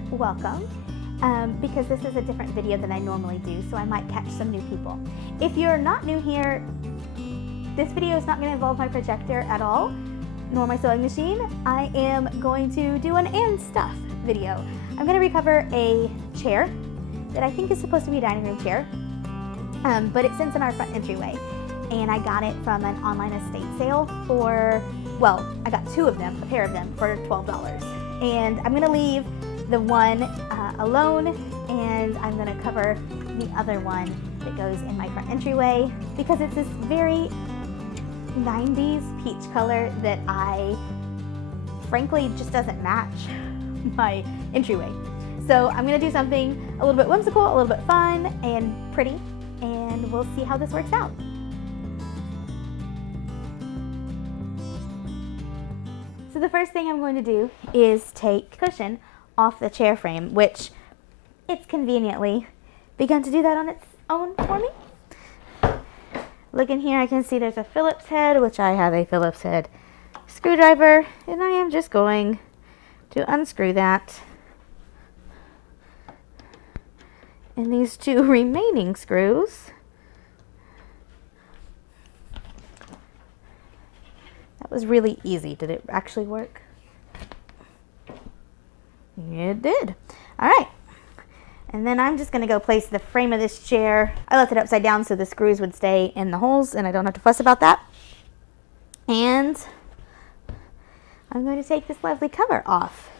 here, welcome. Because this is a different video than I normally do, so I might catch some new people. If you're not new here, this video is not going to involve my projector at all, nor my sewing machine. I am going to do an and stuff video. I'm going to recover a chair that I think is supposed to be a dining room chair, but it sits in our front entryway, and I got it from an online estate sale for, well, I got two of them, a pair of them, for $12. And I'm going to leave the one alone, and I'm going to cover the other one that goes in my front entryway because it's this very 90s peach color that frankly just doesn't match my entryway. So I'm going to do something a little bit whimsical, a little bit fun and pretty, and we'll see how this works out. So the first thing I'm going to do is take cushion off the chair frame, which it's conveniently begun to do that on its own for me. Look in here, I can see there's a Phillips head, which I have a Phillips head screwdriver, and I am just going to unscrew that. And these two remaining screws, that was really easy. Did it actually work? It did. All right. And then I'm just going to go place the frame of this chair. I left it upside down so the screws would stay in the holes and I don't have to fuss about that. And I'm going to take this lovely cover off.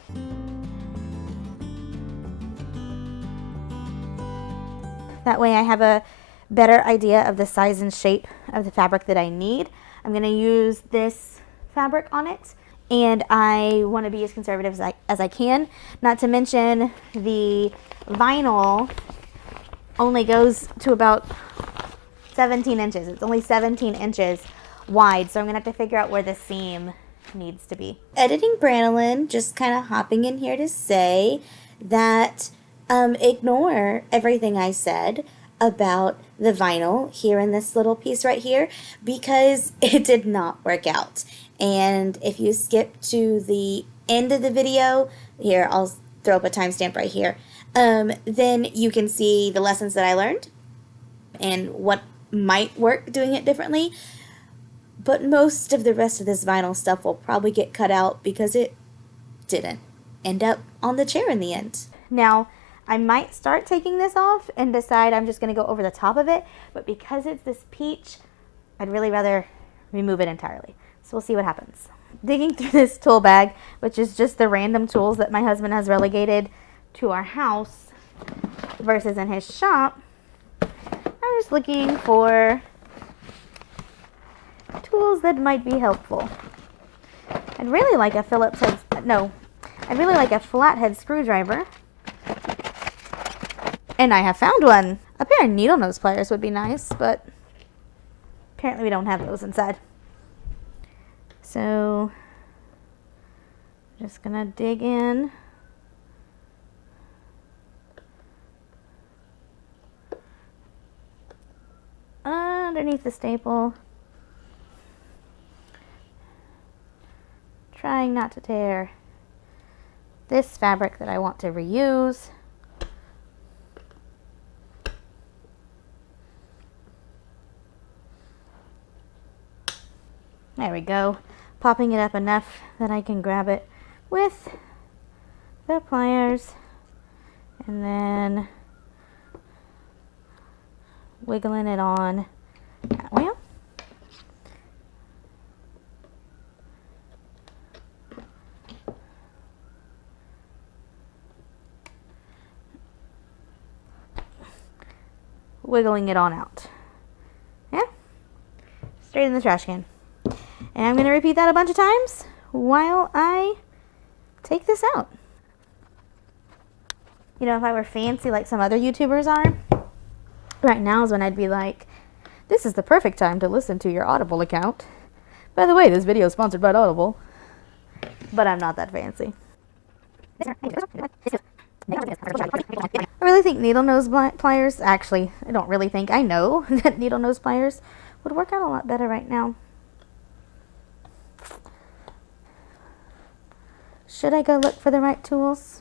That way I have a better idea of the size and shape of the fabric that I need. I'm going to use this fabric on it, and I want to be as conservative as I can. Not to mention the vinyl only goes to about 17 inches. It's only 17 inches wide, so I'm going to have to figure out where the seam needs to be. Editing Branolyn, just kind of hopping in here to say that ignore everything I said about the vinyl here in this little piece right here, because it did not work out. And if you skip to the end of the video, here, I'll throw up a timestamp right here, then you can see the lessons that I learned and what might work doing it differently. But most of the rest of this vinyl stuff will probably get cut out because it didn't end up on the chair in the end. Now, I might start taking this off and decide I'm just going to go over the top of it, but because it's this peach, I'd really rather remove it entirely. So we'll see what happens. Digging through this tool bag, which is just the random tools that my husband has relegated to our house versus in his shop, I'm just looking for tools that might be helpful. I'd really like a I'd really like a flathead screwdriver. And I have found one. A pair of needle nose pliers would be nice, but apparently we don't have those inside. So, just gonna dig in. Underneath the staple. Trying not to tear this fabric that I want to reuse. There we go. Popping it up enough that I can grab it with the pliers and then wiggling it on that way. Wiggling it on out. Yeah. Straight in the trash can. And I'm going to repeat that a bunch of times while I take this out. You know, if I were fancy like some other YouTubers are, right now is when I'd be like, this is the perfect time to listen to your Audible account. By the way, this video is sponsored by Audible. But I'm not that fancy. I really think needle nose pliers, actually, I don't really think, I know that needle nose pliers would work out a lot better right now. Should I go look for the right tools?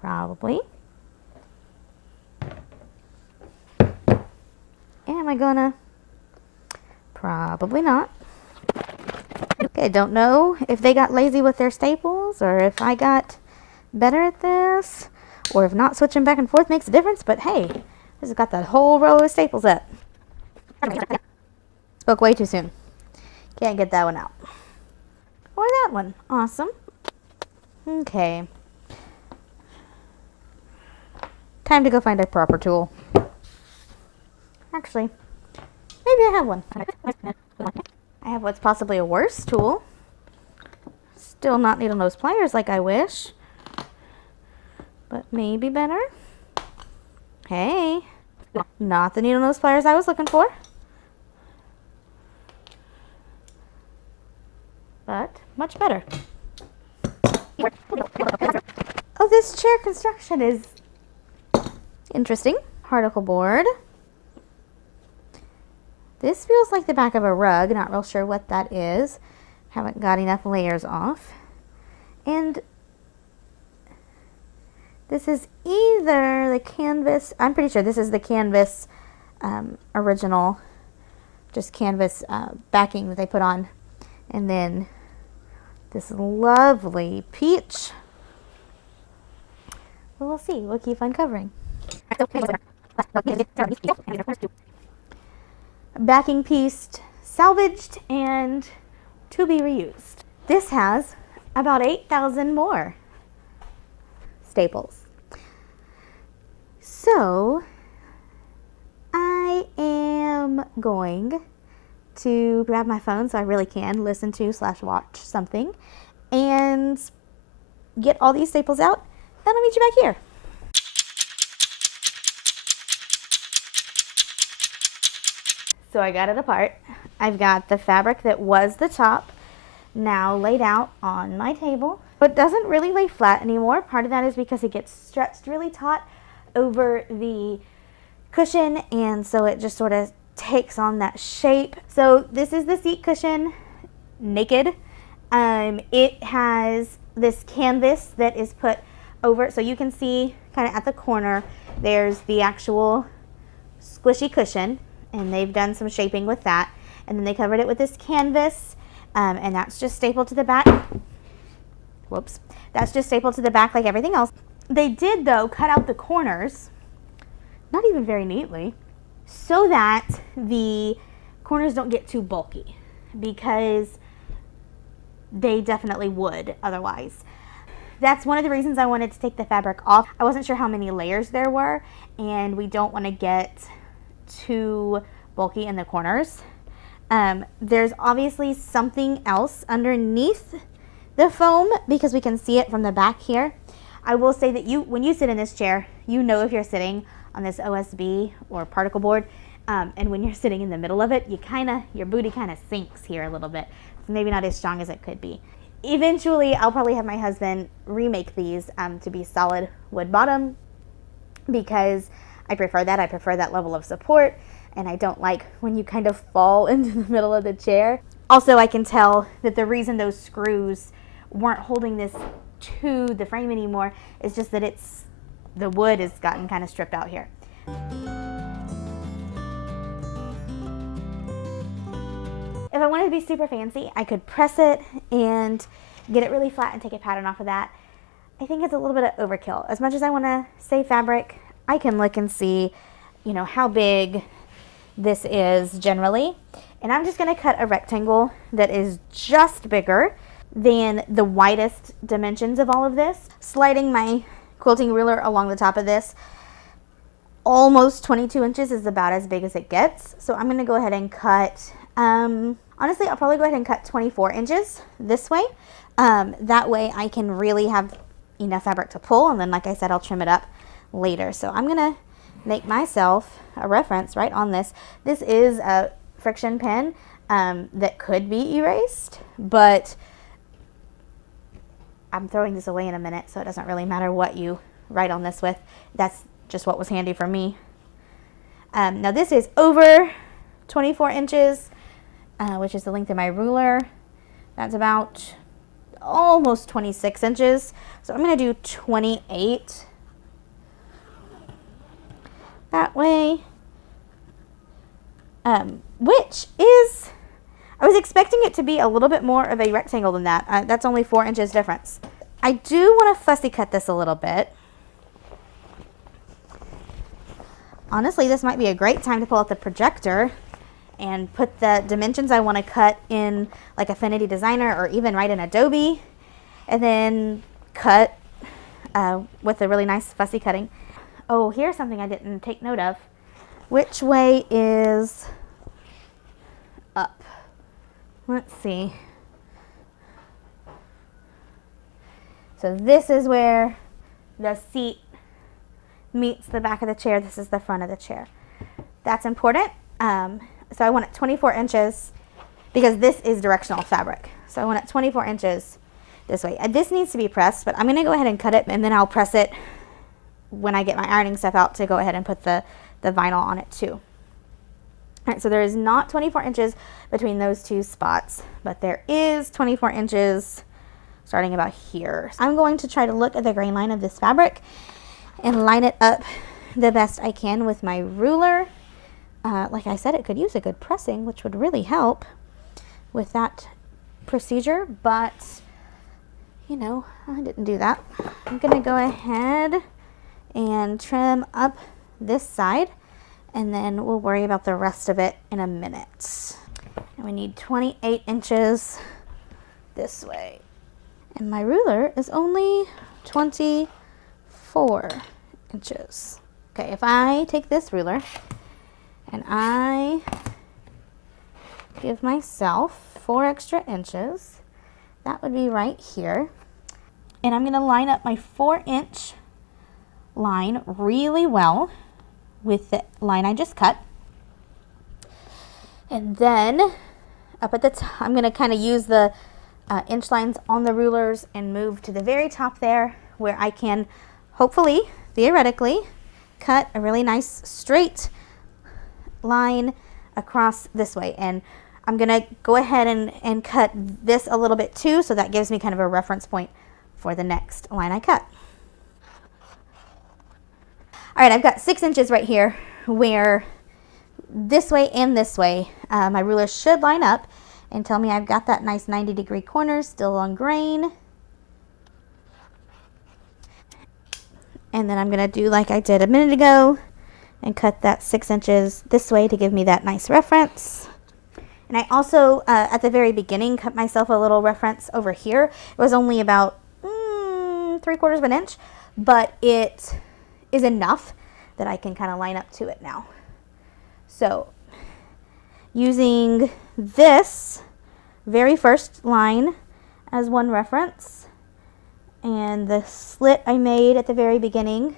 Probably. Am I gonna? Probably not. Okay, don't know if they got lazy with their staples or if I got better at this or if not switching back and forth makes a difference, but hey, this has got that whole row of staples up. Spoke way too soon. Can't get that one out. Or that one. Awesome. Okay. Time to go find a proper tool. Actually, maybe I have one. I have what's possibly a worse tool. Still not needle nose pliers like I wish, but maybe better. Hey, not the needle nose pliers I was looking for, but much better. Oh, this chair construction is interesting. Particle board. This feels like the back of a rug, not real sure what that is. Haven't got enough layers off. And this is either the canvas, I'm pretty sure this is the canvas original, just canvas backing that they put on. And then this lovely peach. Well, we'll see, we'll keep uncovering. Backing piece salvaged and to be reused. This has about 8,000 more staples. So I am going to grab my phone so I really can listen to / watch something and get all these staples out, and I'll meet you back here. So I got it apart. I've got the fabric that was the top now laid out on my table. But it doesn't really lay flat anymore. Part of that is because it gets stretched really taut over the cushion, and so it just sort of takes on that shape. So this is the seat cushion naked. It has this canvas that is put over, so you can see kind of at the corner there's the actual squishy cushion, and they've done some shaping with that, and then they covered it with this canvas, and that's just stapled to the back. Whoops. That's just stapled to the back like everything else. They did, though, cut out the corners, not even very neatly, so that the corners don't get too bulky, because they definitely would otherwise. That's one of the reasons I wanted to take the fabric off. I wasn't sure how many layers there were, and we don't want to get too bulky in the corners. There's obviously something else underneath the foam because we can see it from the back here. I will say that when you sit in this chair, you know if you're sitting on this OSB or particle board, and when you're sitting in the middle of it, your booty kind of sinks here a little bit. It's maybe not as strong as it could be. Eventually, I'll probably have my husband remake these to be solid wood bottom because I prefer that. I prefer that level of support, and I don't like when you kind of fall into the middle of the chair. Also, I can tell that the reason those screws weren't holding this to the frame anymore is just that the wood has gotten kind of stripped out here. If I wanted to be super fancy, I could press it and get it really flat and take a pattern off of that. I think it's a little bit of overkill. As much as I want to save fabric, I can look and see, how big this is generally. And I'm just going to cut a rectangle that is just bigger than the widest dimensions of all of this. Sliding my quilting ruler along the top of this, almost 22 inches is about as big as it gets. So I'm going to go ahead and cut, honestly, I'll probably go ahead and cut 24 inches this way. That way I can really have enough fabric to pull, and then, like I said, I'll trim it up later. So I'm going to make myself a reference right on this. This is a friction pen that could be erased, but I'm throwing this away in a minute, so it doesn't really matter what you write on this with. That's just what was handy for me. Now this is over 24 inches, which is the length of my ruler. That's about almost 26 inches. So I'm going to do 28 that way. Which is, I was expecting it to be a little bit more of a rectangle than that. That's only 4 inches difference. I do want to fussy cut this a little bit. Honestly, this might be a great time to pull out the projector and put the dimensions I want to cut in like Affinity Designer or even right in Adobe, and then cut with a really nice fussy cutting. Oh, here's something I didn't take note of. Which way is up? Let's see. So this is where the seat meets the back of the chair. This is the front of the chair. That's important. So I want it 24 inches because this is directional fabric. So I want it 24 inches this way. This needs to be pressed, but I'm going to go ahead and cut it, and then I'll press it when I get my ironing stuff out to go ahead and put the vinyl on it too. All right, so there is not 24 inches between those two spots, but there is 24 inches starting about here. I'm going to try to look at the grain line of this fabric and line it up the best I can with my ruler. Like I said, it could use a good pressing, which would really help with that procedure, but you know, I didn't do that. I'm gonna go ahead and trim up this side, and then we'll worry about the rest of it in a minute. And we need 28 inches this way. And my ruler is only 24 inches. Okay, if I take this ruler and I give myself 4 extra inches, that would be right here. And I'm gonna line up my 4-inch line really well with the line I just cut. And then up at the top, I'm gonna kind of use the inch lines on the rulers and move to the very top there where I can hopefully, theoretically, cut a really nice straight line across this way. And I'm gonna go ahead and cut this a little bit too, so that gives me kind of a reference point for the next line I cut. All right, I've got 6 inches right here where this way and this way, my ruler should line up and tell me I've got that nice 90-degree corner still on grain. And then I'm gonna do like I did a minute ago and cut that 6 inches this way to give me that nice reference. And I also, at the very beginning, cut myself a little reference over here. It was only about 3/4 of an inch, but it is enough that I can kind of line up to it now. So using this very first line as one reference, and the slit I made at the very beginning,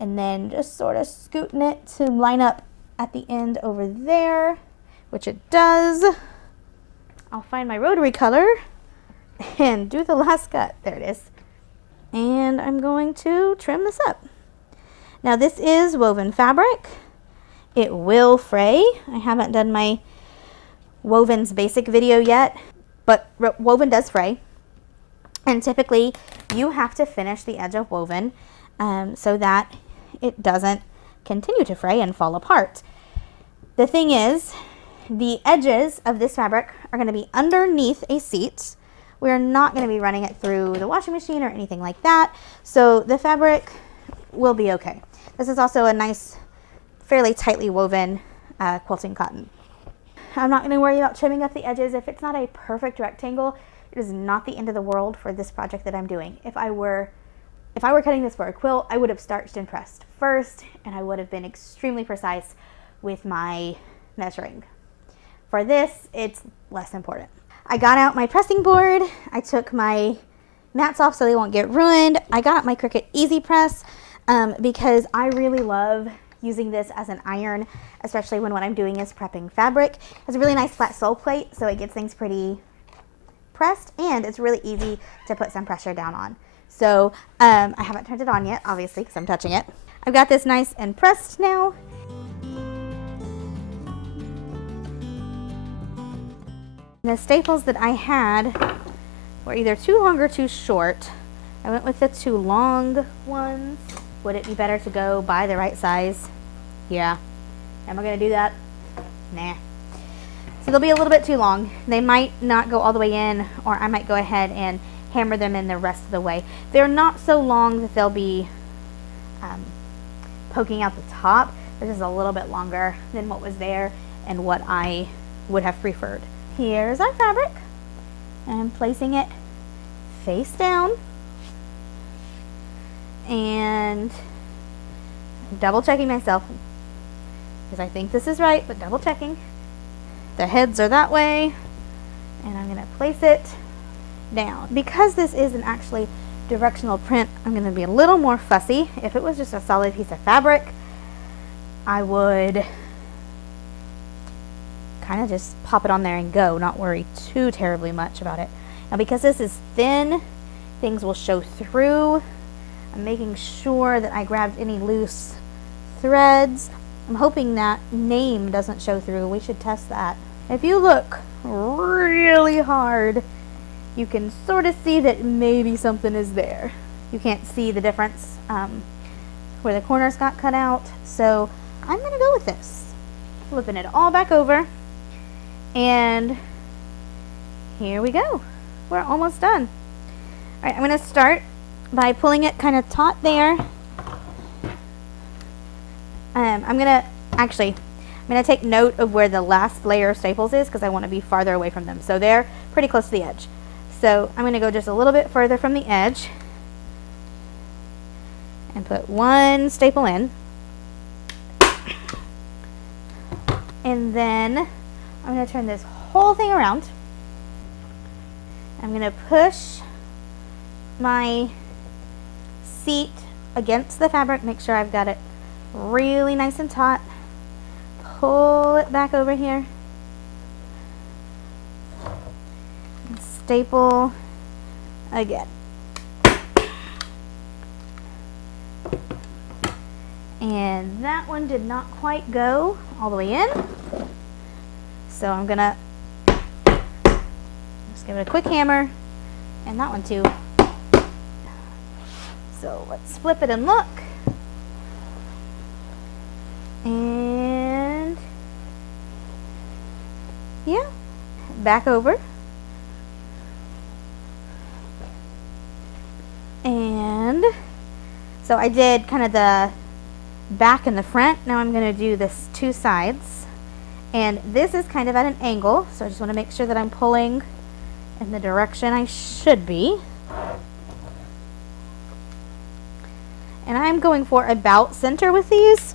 and then just sort of scooting it to line up at the end over there, which it does. I'll find my rotary color and do the last cut. There it is. And I'm going to trim this up. Now this is woven fabric. It will fray. I haven't done my wovens basic video yet, but woven does fray. And typically you have to finish the edge of woven so that it doesn't continue to fray and fall apart. The thing is, the edges of this fabric are going to be underneath a seat. We're not going to be running it through the washing machine or anything like that, so the fabric will be okay. This is also a nice, fairly tightly woven quilting cotton. I'm not going to worry about trimming up the edges. If it's not a perfect rectangle, it is not the end of the world for this project that I'm doing. If I were cutting this for a quilt, I would have starched and pressed first, and I would have been extremely precise with my measuring. For this, it's less important. I got out my pressing board. I took my mats off so they won't get ruined. I got out my Cricut Easy Press because I really love using this as an iron, especially when what I'm doing is prepping fabric. It has a really nice flat sole plate, so it gets things pretty pressed, and it's really easy to put some pressure down on. So I haven't turned it on yet, obviously, because I'm touching it. I've got this nice and pressed now. The staples that I had were either too long or too short. I went with the too long ones. Would it be better to go buy the right size Yeah. Am I going to do that? Nah. So they'll be a little bit too long. They might not go all the way in, or I might go ahead and hammer them in the rest of the way. They're not so long that they'll be poking out the top. They're just a little bit longer than what was there and what I would have preferred. Here's our fabric. I'm placing it face down and double checking myself because I think this is right, but double checking. The heads are that way, and I'm going to place it down. Because this is an actually directional print, I'm going to be a little more fussy. If it was just a solid piece of fabric, I would kind of just pop it on there and go, not worry too terribly much about it. Now because this is thin, things will show through. I'm making sure that I grabbed any loose threads. I'm hoping that name doesn't show through. We should test that. If you look really hard, you can sort of see that maybe something is there. You can't see the difference where the corners got cut out. So I'm going to go with this. Flipping it all back over. And here we go. We're almost done. All right, I'm going to start by pulling it kind of taut there. I'm going to take note of where the last layer of staples is because I want to be farther away from them. So they're pretty close to the edge. So I'm going to go just a little bit further from the edge and put one staple in. And then I'm going to turn this whole thing around. I'm going to push my seat against the fabric, make sure I've got it really nice and taut. Pull it back over here. And staple again. And that one did not quite go all the way in. So I'm gonna just give it a quick hammer, and that one too. So let's flip it and look. And yeah, back over. And so I did kind of the back and the front. Now I'm going to do this two sides. And this is kind of at an angle, so I just want to make sure that I'm pulling in the direction I should be. And I'm going for about center with these,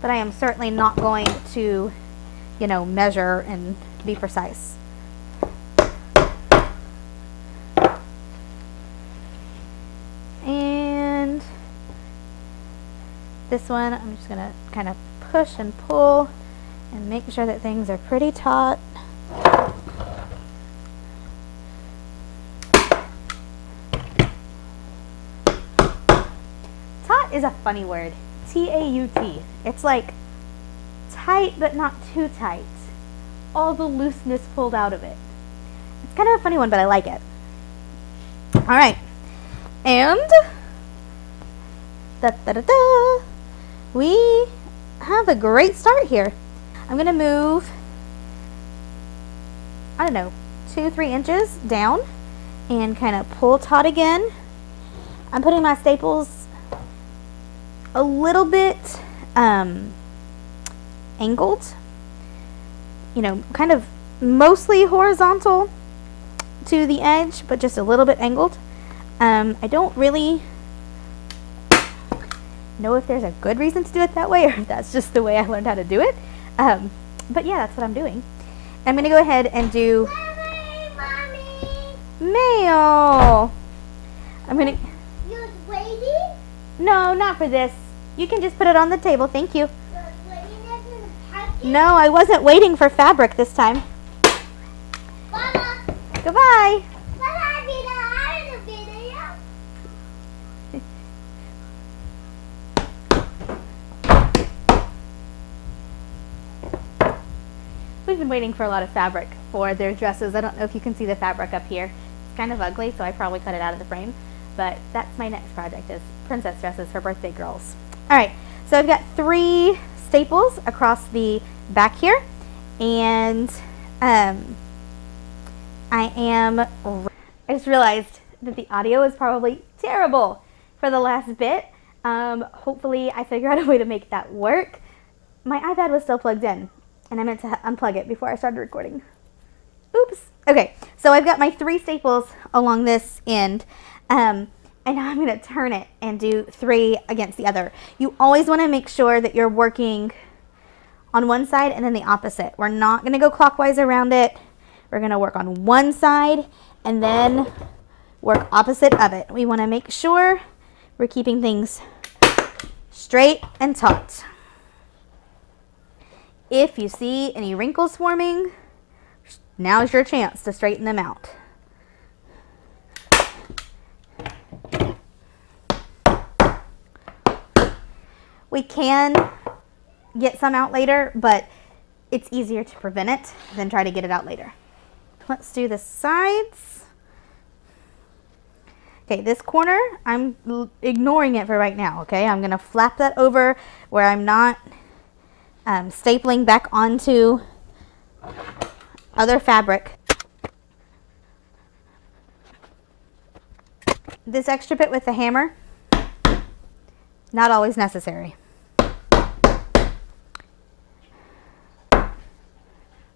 but I am certainly not going to, you know, measure and be precise. And this one, I'm just going to kind of push and pull and make sure that things are pretty taut. Taut is a funny word. T-A-U-T. It's like tight but not too tight. All the looseness pulled out of it. It's kind of a funny one, but I like it. Alright. And da-da-da-da. We have a great start here. I'm going to move, I don't know, 2-3 inches down and kind of pull taut again. I'm putting my staples a little bit angled, you know, kind of mostly horizontal to the edge, but just a little bit angled. I don't really know if there's a good reason to do it that way or if that's just the way I learned how to do it. But yeah, that's what I'm doing. I'm going to go ahead and do Mommy. Mail. I'm going to... You was waiting? No, not for this. You can just put it on the table. Thank you. You was waiting in the package? No, I wasn't waiting for fabric this time. Mama. Goodbye. We've been waiting for a lot of fabric for their dresses. I don't know if you can see the fabric up here. It's kind of ugly, so I probably cut it out of the frame. But that's my next project, is princess dresses for birthday girls. All right, so I've got 3 staples across the back here, and I just realized that the audio is probably terrible for the last bit. Hopefully I figure out a way to make that work. My iPad was still plugged in, and I meant to unplug it before I started recording. Oops. Okay, so I've got my 3 staples along this end, and now I'm going to turn it and do 3 against the other. You always want to make sure that you're working on one side and then the opposite. We're not going to go clockwise around it. We're going to work on one side and then work opposite of it. We want to make sure we're keeping things straight and taut. If you see any wrinkles forming, now's your chance to straighten them out. We can get some out later, but it's easier to prevent it than try to get it out later. Let's do the sides. Okay, this corner, I'm ignoring it for right now, okay? I'm gonna flap that over where I'm not stapling back onto other fabric. This extra bit with the hammer, not always necessary.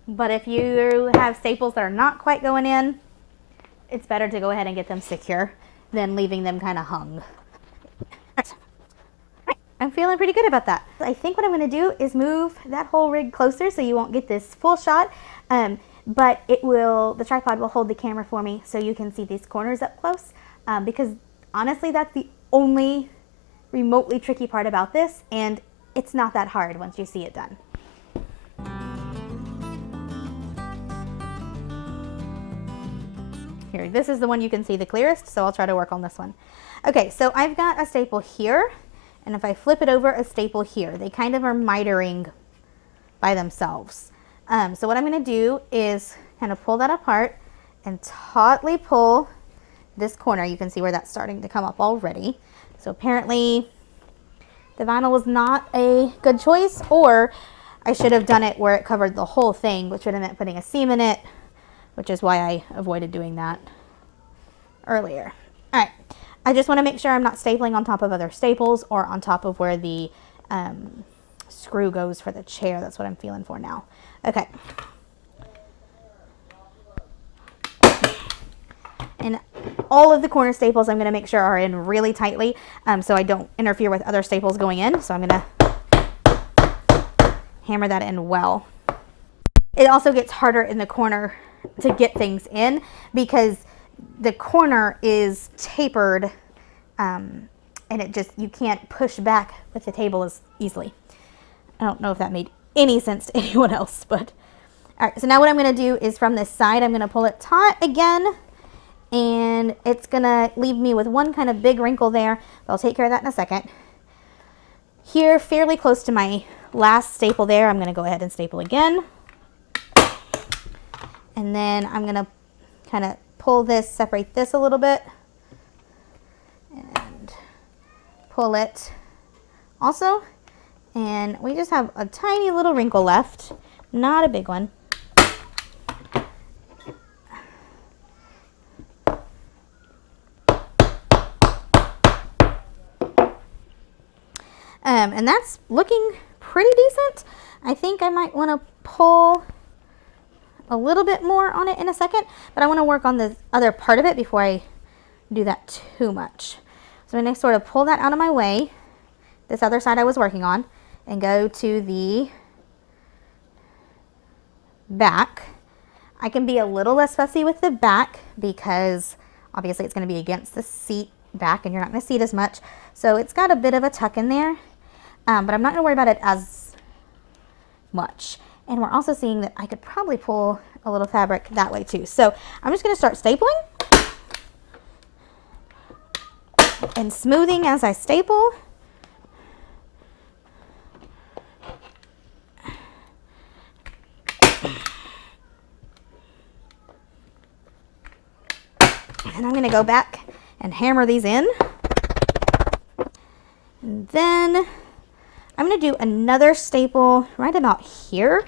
But if you have staples that are not quite going in, it's better to go ahead and get them secure than leaving them kind of hung. I'm feeling pretty good about that. I think what I'm going to do is move that whole rig closer so you won't get this full shot, but the tripod will hold the camera for me so you can see these corners up close, because honestly that's the only remotely tricky part about this, and it's not that hard once you see it done. Here, this is the one you can see the clearest, so I'll try to work on this one. Okay, so I've got a staple here, and if I flip it over, a staple here. They kind of are mitering by themselves. So what I'm going to do is kind of pull that apart and tautly pull this corner. You can see where that's starting to come up already. So apparently the vinyl was not a good choice, or I should have done it where it covered the whole thing, which would have meant putting a seam in it, which is why I avoided doing that earlier. All right, I just want to make sure I'm not stapling on top of other staples or on top of where the screw goes for the chair. That's what I'm feeling for now. Okay. And all of the corner staples I'm going to make sure are in really tightly, so I don't interfere with other staples going in. So I'm going to hammer that in well. It also gets harder in the corner to get things in because the corner is tapered, and you can't push back with the table as easily. I don't know if that made any sense to anyone else, but all right. So now what I'm going to do is from this side, I'm going to pull it taut again, and it's going to leave me with one kind of big wrinkle there. I'll take care of that in a second. Here, fairly close to my last staple there, I'm going to go ahead and staple again. And then I'm going to kind of pull this, separate this a little bit, and pull it also. And we just have a tiny little wrinkle left, not a big one. And that's looking pretty decent. I think I might want to pull a little bit more on it in a second, but I want to work on the other part of it before I do that too much. So I'm going to sort of pull that out of my way, this other side I was working on, and go to the back. I can be a little less fussy with the back because obviously it's going to be against the seat back and you're not going to see it as much. So it's got a bit of a tuck in there, but I'm not going to worry about it as much. And we're also seeing that I could probably pull a little fabric that way too. So I'm just going to start stapling and smoothing as I staple. And I'm going to go back and hammer these in. And then I'm going to do another staple right about here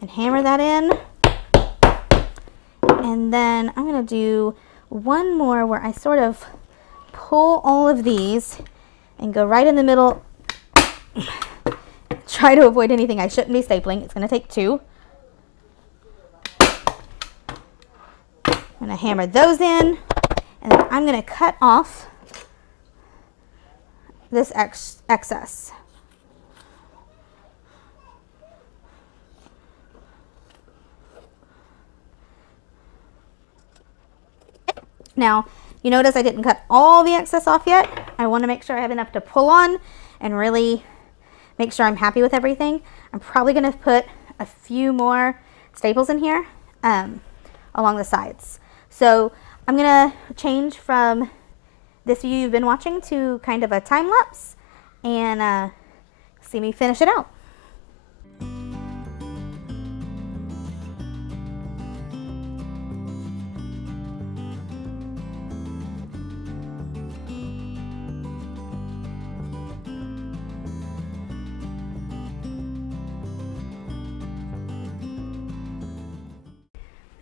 and hammer that in. And then I'm going to do one more where I sort of pull all of these and go right in the middle. Try to avoid anything I shouldn't be stapling. It's going to take two. I'm going to hammer those in, and then I'm going to cut off this excess. Now, you notice I didn't cut all the excess off yet. I want to make sure I have enough to pull on and really make sure I'm happy with everything. I'm probably going to put a few more staples in here along the sides. So I'm going to change from this view you've been watching to kind of a time lapse and see me finish it out.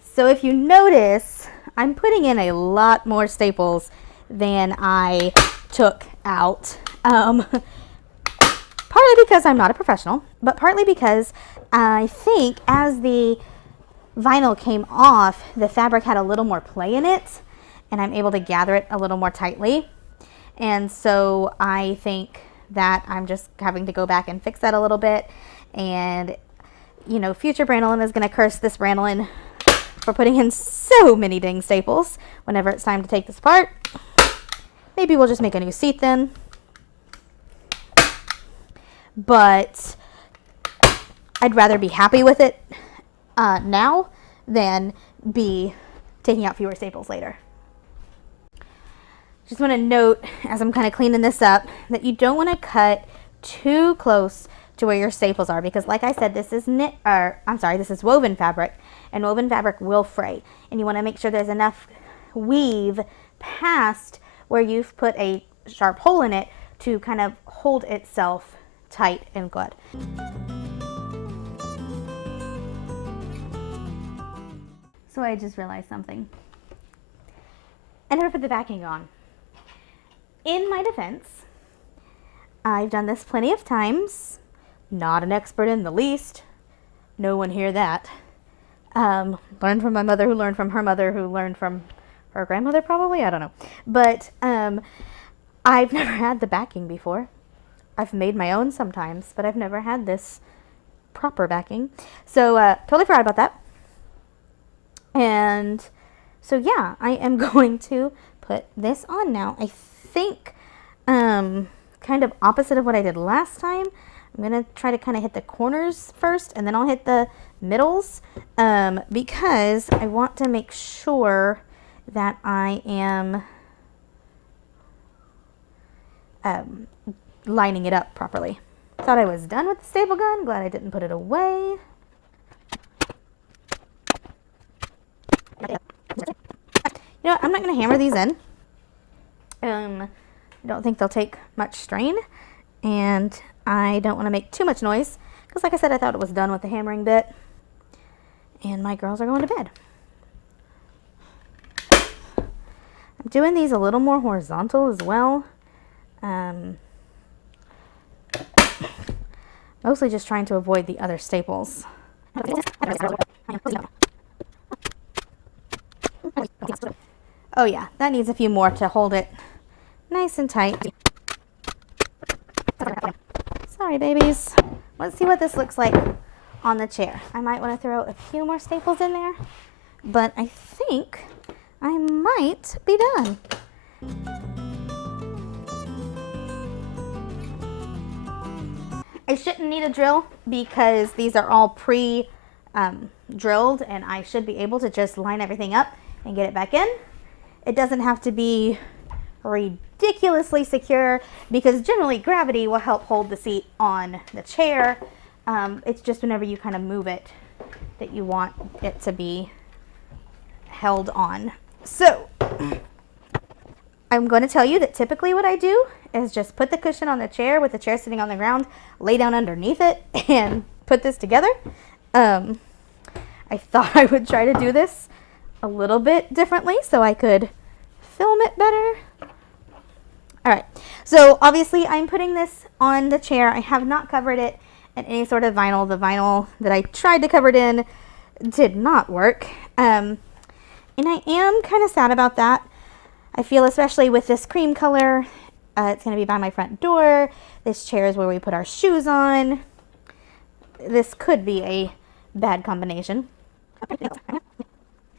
So if you notice, I'm putting in a lot more staples than I took out. Partly because I'm not a professional, but partly because I think as the vinyl came off, the fabric had a little more play in it, and I'm able to gather it a little more tightly. And so I think that I'm just having to go back and fix that a little bit. And, you know, future Brandolin is going to curse this Brandolin for putting in so many dang staples whenever it's time to take this apart. Maybe we'll just make a new seat then. But I'd rather be happy with it now than be taking out fewer staples later. Just want to note as I'm kind of cleaning this up that you don't want to cut too close to where your staples are, because like I said, this is this is woven fabric, and woven fabric will fray, and you want to make sure there's enough weave past where you've put a sharp hole in it to kind of hold itself tight and good. So I just realized something. I never put the backing on. In my defense, I've done this plenty of times. Not an expert in the least. No one hear that. Learned from my mother, who learned from her mother, who learned from her grandmother, probably. I don't know. But I've never had the backing before. I've made my own sometimes, but I've never had this proper backing. So totally forgot about that. And so yeah, I am going to put this on now. I think kind of opposite of what I did last time. I'm going to try to kind of hit the corners first, and then I'll hit the middles, because I want to make sure that I am lining it up properly. Thought I was done with the staple gun. Glad I didn't put it away. You know what? I'm not going to hammer these in. I don't think they'll take much strain, and I don't want to make too much noise because, like I said, I thought it was done with the hammering bit, and my girls are going to bed. I'm doing these a little more horizontal as well. Mostly just trying to avoid the other staples. Oh yeah, that needs a few more to hold it nice and tight. Sorry, babies. Let's see what this looks like on the chair. I might want to throw a few more staples in there, but I think I might be done. I shouldn't need a drill because these are all pre-drilled, and I should be able to just line everything up and get it back in. It doesn't have to be ridiculously secure because generally gravity will help hold the seat on the chair. It's just whenever you kind of move it that you want it to be held on. So I'm going to tell you that typically what I do is just put the cushion on the chair with the chair sitting on the ground, lay down underneath it, and put this together. I thought I would try to do this a little bit differently so I could film it better. All right, so obviously I'm putting this on the chair. I have not covered it in any sort of vinyl. The vinyl that I tried to cover it in did not work. And I am kind of sad about that. I feel especially with this cream color, it's going to be by my front door. This chair is where we put our shoes on. This could be a bad combination.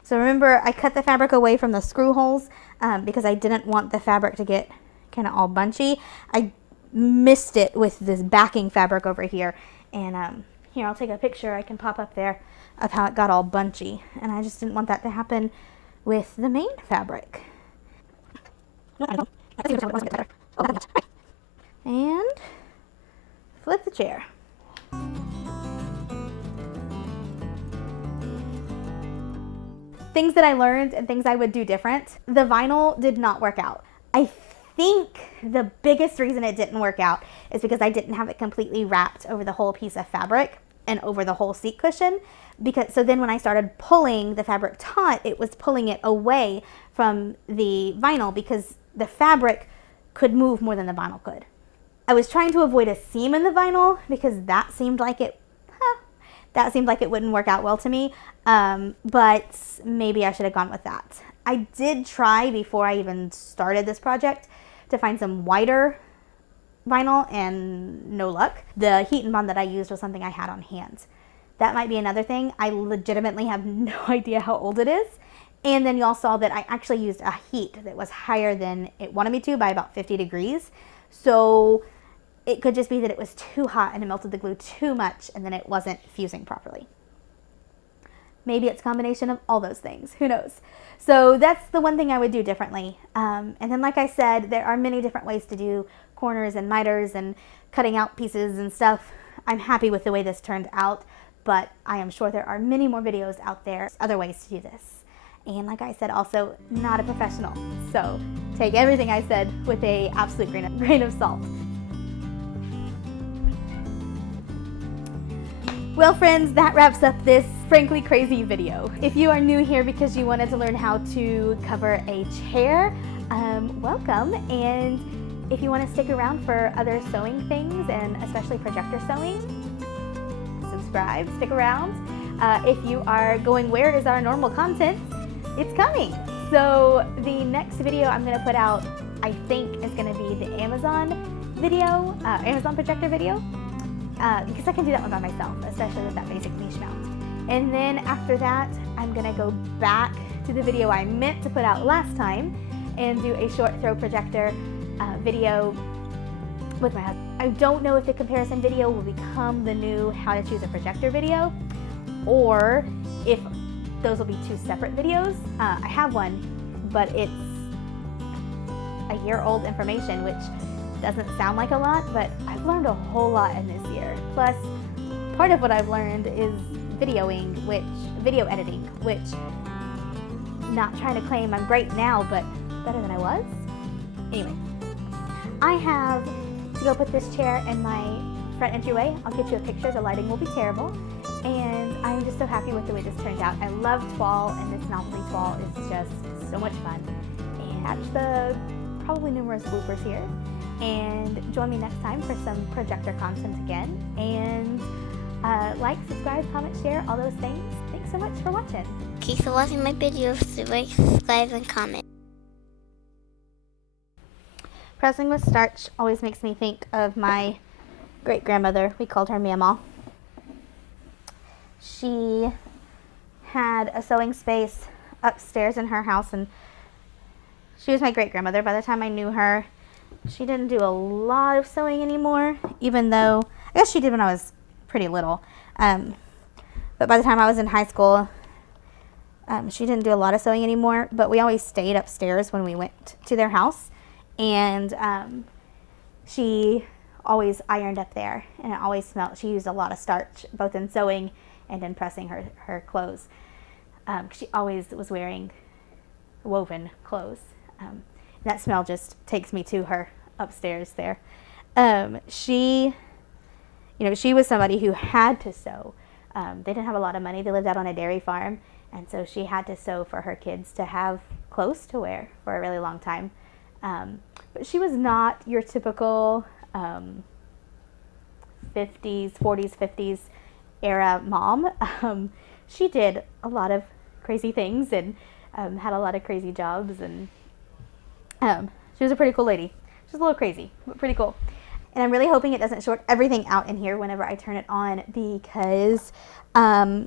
So remember, I cut the fabric away from the screw holes because I didn't want the fabric to get kind of all bunchy. I missed it with this backing fabric over here. And here, I'll take a picture I can pop up there of how it got all bunchy. And I just didn't want that to happen with the main fabric. And flip the chair. Things that I learned and things I would do different. The vinyl did not work out. I think the biggest reason it didn't work out is because I didn't have it completely wrapped over the whole piece of fabric and over the whole seat cushion. So then when I started pulling the fabric taut, it was pulling it away from the vinyl because the fabric could move more than the vinyl could. I was trying to avoid a seam in the vinyl because that seemed like it wouldn't work out well to me, but maybe I should have gone with that. I did try before I even started this project to find some wider vinyl and no luck. The heat and bond that I used was something I had on hand. That might be another thing. I legitimately have no idea how old it is. And then y'all saw that I actually used a heat that was higher than it wanted me to by about 50 degrees. So it could just be that it was too hot and it melted the glue too much and then it wasn't fusing properly. Maybe it's a combination of all those things. Who knows? So that's the one thing I would do differently. And then like I said, there are many different ways to do corners and miters and cutting out pieces and stuff. I'm happy with the way this turned out, but I am sure there are many more videos out there, other ways to do this. And like I said, also not a professional. So take everything I said with an absolute grain of salt. Well friends, that wraps up this frankly crazy video. If you are new here because you wanted to learn how to cover a chair, welcome. And if you want to stick around for other sewing things and especially projector sewing, subscribe, stick around. If you are going, where is our normal content? It's coming. So the next video I'm going to put out, I think, is going to be the Amazon video, Amazon projector video. Because I can do that one by myself, especially with that basic niche mount. And then after that, I'm gonna go back to the video I meant to put out last time and do a short throw projector video with my husband. I don't know if the comparison video will become the new how to choose a projector video or if those will be two separate videos. I have one, but it's a year-old information, which doesn't sound like a lot, but I've learned a whole lot in this year. Plus, part of what I've learned is video editing, which, not trying to claim I'm great now, but better than I was. Anyway, I have to go put this chair in my front entryway. I'll get you a picture. The lighting will be terrible. And I'm just so happy with the way this turned out. I love toile, and this novelty toile is just so much fun. And catch the probably numerous bloopers here. And join me next time for some projector content again. And like, subscribe, comment, share, all those things. Thanks so much for watching. Keep watching my videos, subscribe, and comment. Pressing with starch always makes me think of my great-grandmother. We called her Mamaw. She had a sewing space upstairs in her house, and she was my great-grandmother. By the time I knew her, she didn't do a lot of sewing anymore, even though, I guess she did when I was pretty little. But by the time I was in high school, she didn't do a lot of sewing anymore, but we always stayed upstairs when we went to their house. And she always ironed up there, and it always smelled. She used a lot of starch, both in sewing and in pressing her clothes. She always was wearing woven clothes. That smell just takes me to her upstairs there. She was somebody who had to sew. They didn't have a lot of money. They lived out on a dairy farm, and so she had to sew for her kids to have clothes to wear for a really long time. But she was not your typical 50s, 40s, 50s era mom. She did a lot of crazy things and had a lot of crazy jobs, and she was a pretty cool lady. She was a little crazy, but pretty cool. And I'm really hoping it doesn't short everything out in here whenever I turn it on, because I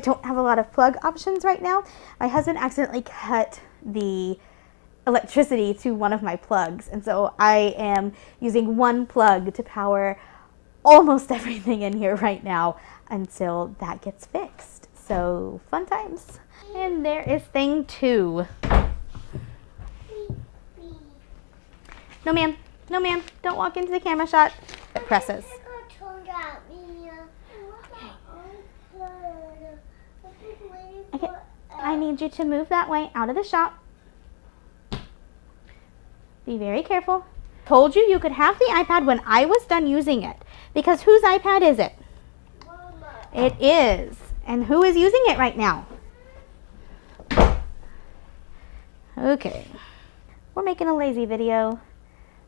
don't have a lot of plug options right now. My husband accidentally cut the electricity to one of my plugs, and so I am using one plug to power almost everything in here right now until that gets fixed. So fun times. And there is thing 2. No ma'am, no ma'am, don't walk into the camera shot. It presses. Okay, I need you to move that way out of the shop. Be very careful. Told you could have the iPad when I was done using it. Because whose iPad is it? Mama. It is. And who is using it right now? Okay. We're making a lazy video.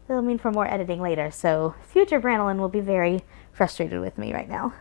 That'll mean for more editing later, so future Branelyn will be very frustrated with me right now.